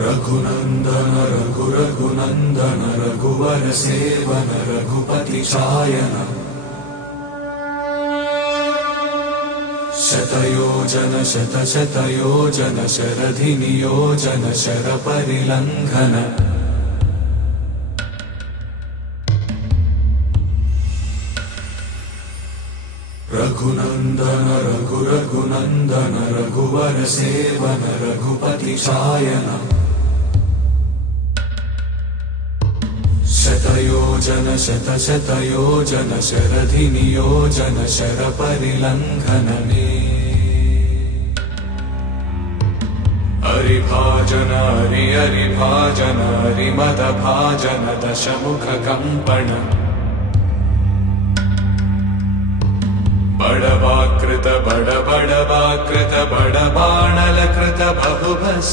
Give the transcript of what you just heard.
रघुनंदन रघुनंदन रघुवर सेवन रघुपति चायन शतयोजन शतयोजन शरधि नियोजन शर परिलंघन रघुनंदन रघुनंदन रघुवर सेवन रघुपति चायन शतयोजन शतयोजन शरधि नियोजन शर परिलंघन हरिभाजन हरिभाजन हरिमद भाजन दशमुख कंपन बड़वाकृत बड़वाकृत बड़बाणल कृत बहुभस्म